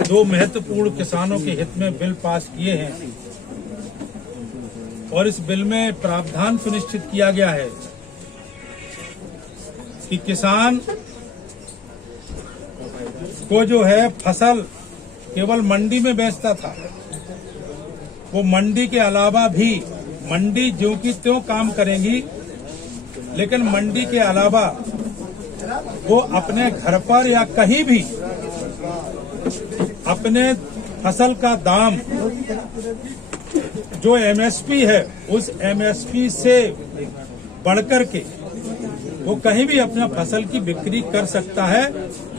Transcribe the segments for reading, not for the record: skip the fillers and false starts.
दो महत्वपूर्ण किसानों के हित में बिल पास किए हैं और इस बिल में प्रावधान सुनिश्चित किया गया है कि किसान को जो है फसल केवल मंडी में बेचता था, वो मंडी के अलावा भी मंडी ज्यों की त्यों काम करेंगी, लेकिन मंडी के अलावा वो अपने घर पर या कहीं भी अपने फसल का दाम जो एमएसपी है उस एमएसपी से बढ़कर के वो कहीं भी अपना फसल की बिक्री कर सकता है।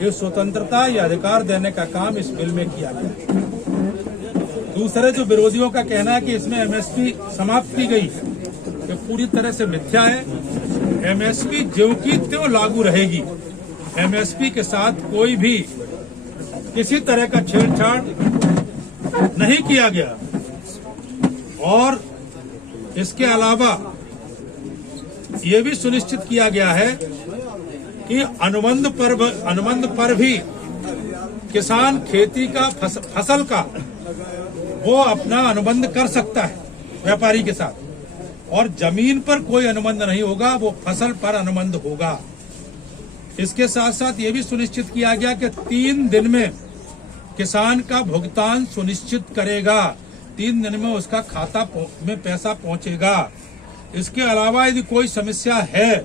ये स्वतंत्रता या अधिकार देने का काम इस बिल में किया गया है। दूसरे जो विरोधियों का कहना है कि इसमें एमएसपी समाप्त की गई है, ये पूरी तरह से मिथ्या है। एमएसपी ज्यों की त्यों लागू रहेगी। एमएसपी के साथ कोई भी किसी तरह का छेड़छाड़ नहीं किया गया और इसके अलावा ये भी सुनिश्चित किया गया है कि अनुबंध पर भी किसान खेती का फसल का वो अपना अनुबंध कर सकता है व्यापारी के साथ, और जमीन पर कोई अनुबंध नहीं होगा, वो फसल पर अनुबंध होगा। इसके साथ साथ ये भी सुनिश्चित किया गया कि 3 दिन में किसान का भुगतान सुनिश्चित करेगा, 3 दिन में उसका खाता में पैसा पहुंचेगा। इसके अलावा यदि कोई समस्या है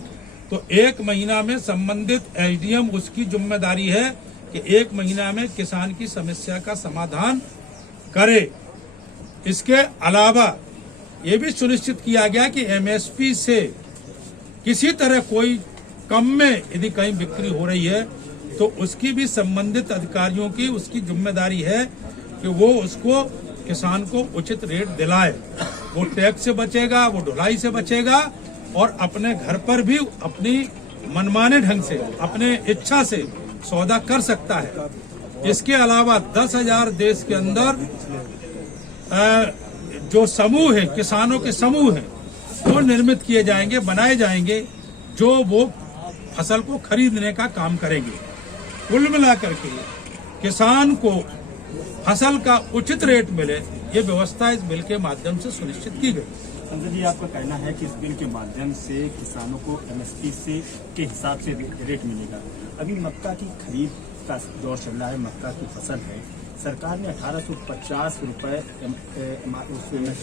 तो 1 महीना में संबंधित एसडीएम उसकी जिम्मेदारी है कि 1 महीना में किसान की समस्या का समाधान करे। इसके अलावा ये भी सुनिश्चित किया गया कि एमएसपी से किसी तरह कोई कम में यदि कहीं बिक्री हो रही है तो उसकी भी संबंधित अधिकारियों की उसकी जिम्मेदारी है कि वो उसको किसान को उचित रेट दिलाए। वो टैक्स से बचेगा, वो ढुलाई से बचेगा और अपने घर पर भी अपनी मनमाने ढंग से अपने इच्छा से सौदा कर सकता है। इसके अलावा 10,000 देश के अंदर जो समूह है, किसानों के समूह हैं, वो निर्मित किए जाएंगे, बनाए जाएंगे, जो वो फसल को खरीदने का काम करेंगे। कुल मिलाकर के किसान को फसल का उचित रेट मिले, ये व्यवस्था इस बिल के माध्यम से सुनिश्चित की गई। संजय जी, आपका कहना है कि इस बिल के माध्यम से किसानों को एमएसपी से के हिसाब से रेट मिलेगा। अभी मक्का की खरीद का दौर चल रहा है, मक्का की फसल है, सरकार ने 1850 रुपए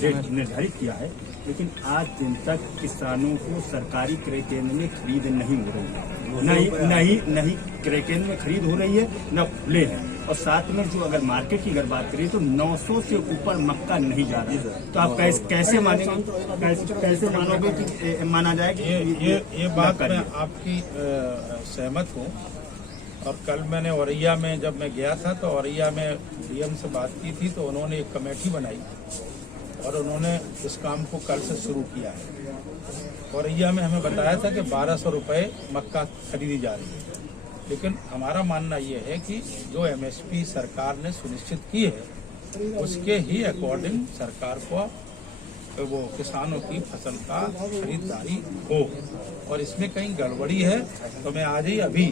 रेट निर्धारित किया है, लेकिन आज दिन तक किसानों को सरकारी क्रय केंद्र में खरीद नहीं हो रही है। नहीं क्रय केंद्र में खरीद हो रही है, न खुले हैं। और साथ में जो अगर मार्केट की अगर बात करें तो 900 से ऊपर मक्का नहीं जा रही है। तो आप कैसे मानेंगे, कैसे मानोगे कि माना जाए कि ये बात मैं आपकी सहमत हूँ। और कल मैंने औरैया में जब मैं गया था तो औरैया में डीएम से बात की थी, तो उन्होंने एक कमेटी बनाई और उन्होंने इस काम को कल से शुरू किया है। औरैया में हमें बताया था कि 1200 रुपये मक्का खरीदी जा रही है, लेकिन हमारा मानना ये है कि जो एमएसपी सरकार ने सुनिश्चित की है उसके ही अकॉर्डिंग सरकार को वो किसानों की फसल का खरीदारी हो, और इसमें कहीं गड़बड़ी है तो मैं आज ही अभी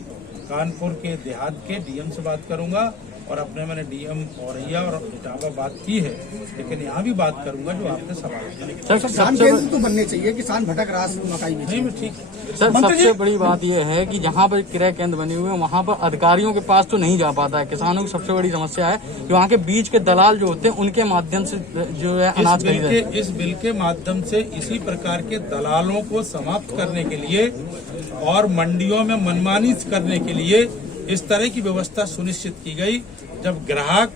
कानपुर के देहात के डीएम से बात करूंगा, और अपने मैंने डीएम औरैया और इटावा बात की है, लेकिन यहाँ भी बात करूंगा जो आपने सवाल किसान केंद्र तो बनने चाहिए, किसान भटक रहा है मकाई में। नहीं, ठीक। सर, सबसे बड़ी बात यह है कि जहाँ पर क्रय केंद्र बने हुए हैं वहाँ पर अधिकारियों के पास तो नहीं जा पाता है। किसानों की सबसे बड़ी समस्या है कि वहाँ के बीच के दलाल जो होते हैं उनके माध्यम से जो है अनाज खरीदते हैं। इस बिल के माध्यम से इसी प्रकार के दलालों को समाप्त करने के लिए और मंडियों में मनमानी करने के लिए इस तरह की व्यवस्था सुनिश्चित की गई। जब ग्राहक